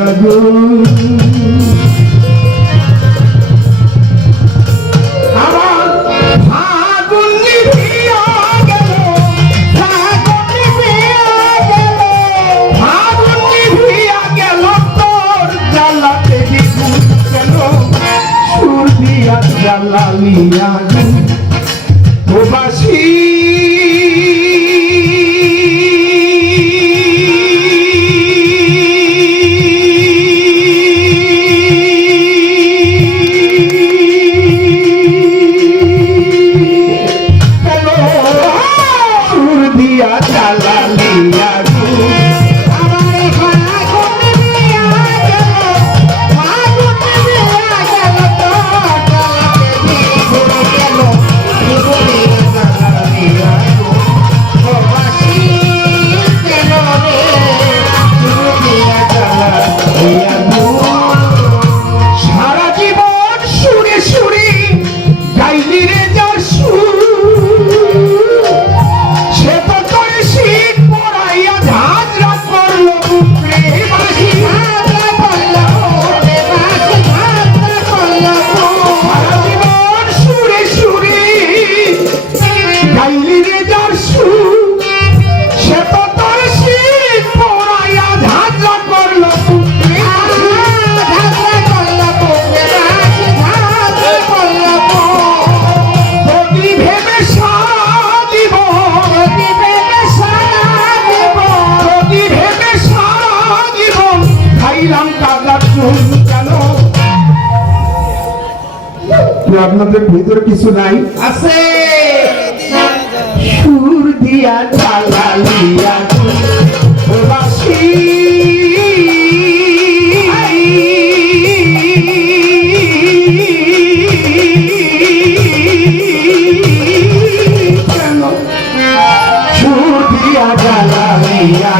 আগুন আমার আগুন নিভিয়া গেল আগুন নিভিয়া গেল তোর জ্বালাতে দ্বিগুণ কেন সুর দিয়া জ্বালালি আগুন প্রবাসী আপনাদের ভিতরে কিছু নাই আছে সুর দিয়া জ্বালালিয়া প্রবাসী কেন সুর দিয়া জ্বালালিয়া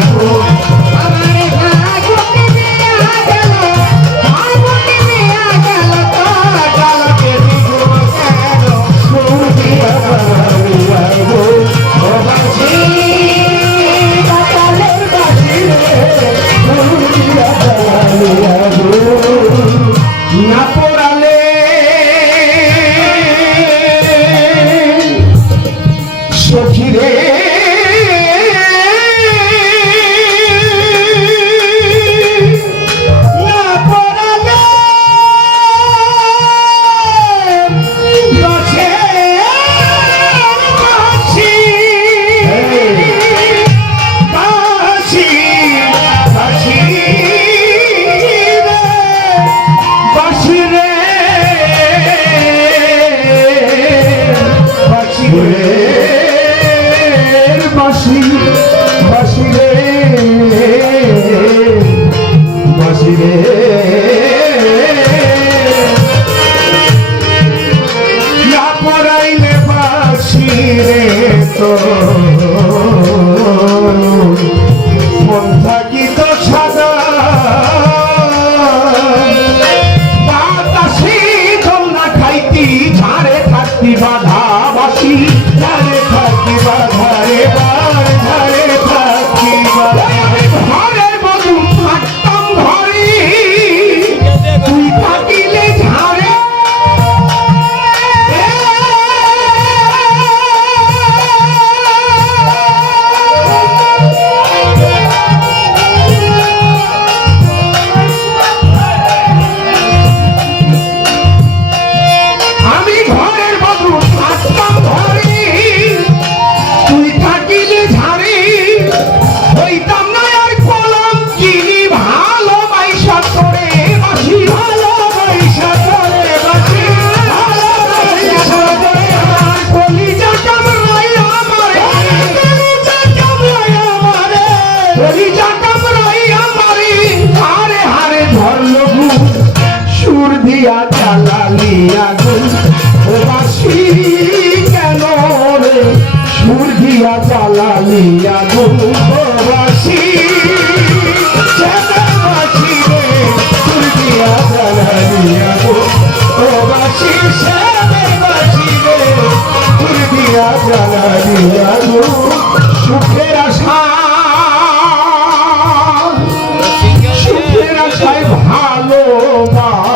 না পড়ালে সখীরে না পড়ালে বাসে বাসি বাসি বাসি বাসি বাসি রে বাসি রে না পড়াইলে বাসি রে তো মন থাকি তো সাদা বাতাসি জল না খাইতি ঝাড়ে থাকতি বাধা বাসি ঝাড়ে থাকতি বাধা রে ঝাড়ে থাকতি বাধা ঘরে বধু থাকতাম ঘরে তুই থাকিলে ঝাড়ে আমি ঘরের বধু থাকতাম ঘরে তুই থাকিলে ঝাড়ে হইতাম না আর কলম কিনি ভালোবাসা করে বাসি ভালোবাসা করে বাসি ভালোবাসা করে আমার কলিজা কামড়াই আমারে কলিজা কামড়াই আমারে কলিজা কামড়াই আমারে হারে হারে ধরলো সুর দিয়া জ্বালালি আগুন বাসি কেন রে সুর দিয়া জ্বালালি আগুন বাসি বাসি রে সুর দিয়া জ্বালালি আগুন বাসি বাসি রে সুর দিয়া জ্বালালি আগুন সুখের আশা সুখের আশা আশায় ভালোবাসায়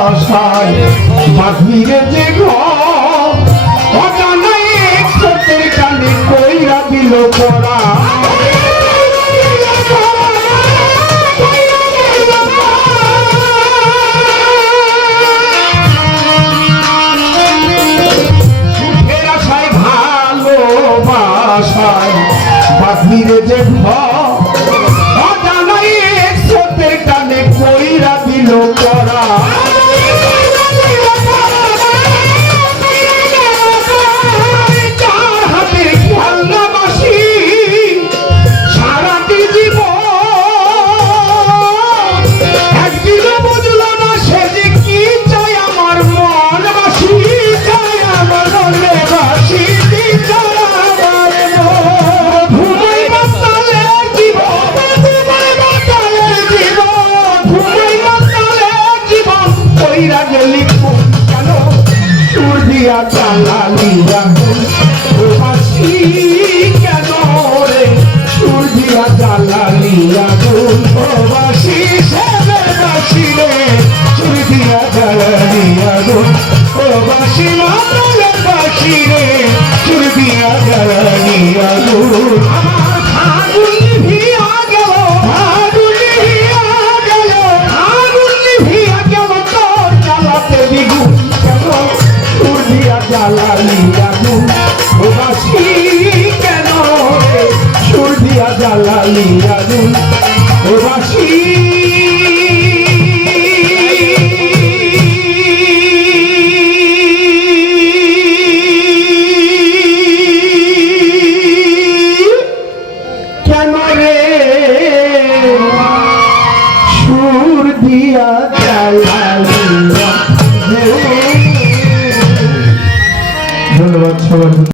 বাঁধিয়ে যে ঘর অজানাই এক চোখের কানে কইরা দিল পড়া সুখের আশায় ভালোবাসায় বাঁধিয়ে যে ঘর অজানাই এক চোখের কানে কইরা দিল পড়া জ্বালালিয়া প্রবাসী কেন রে সুর দিয়া জ্বালালিয়া প্রবাসী সেবাসী রে সুর দিয়া জ্বালালিয়া প্রবাসী মাতাবাসী রে সুর দিয়া জ্বালালিয়া আমার ফাগুন নিভিয়া গেল ফাগুন নিভিয়া গেল ফাগুন নিভিয়া গেল তোর জ্বালাতে দ্বিগুণ কেন জ্বালালিয়া প্রবাসী কেন রে সুর দিয়া জ্বালালিয়া প্রবাসী কেন রে সুর দিয়া জ্বালালিয়া ধন্যবাদ সবার।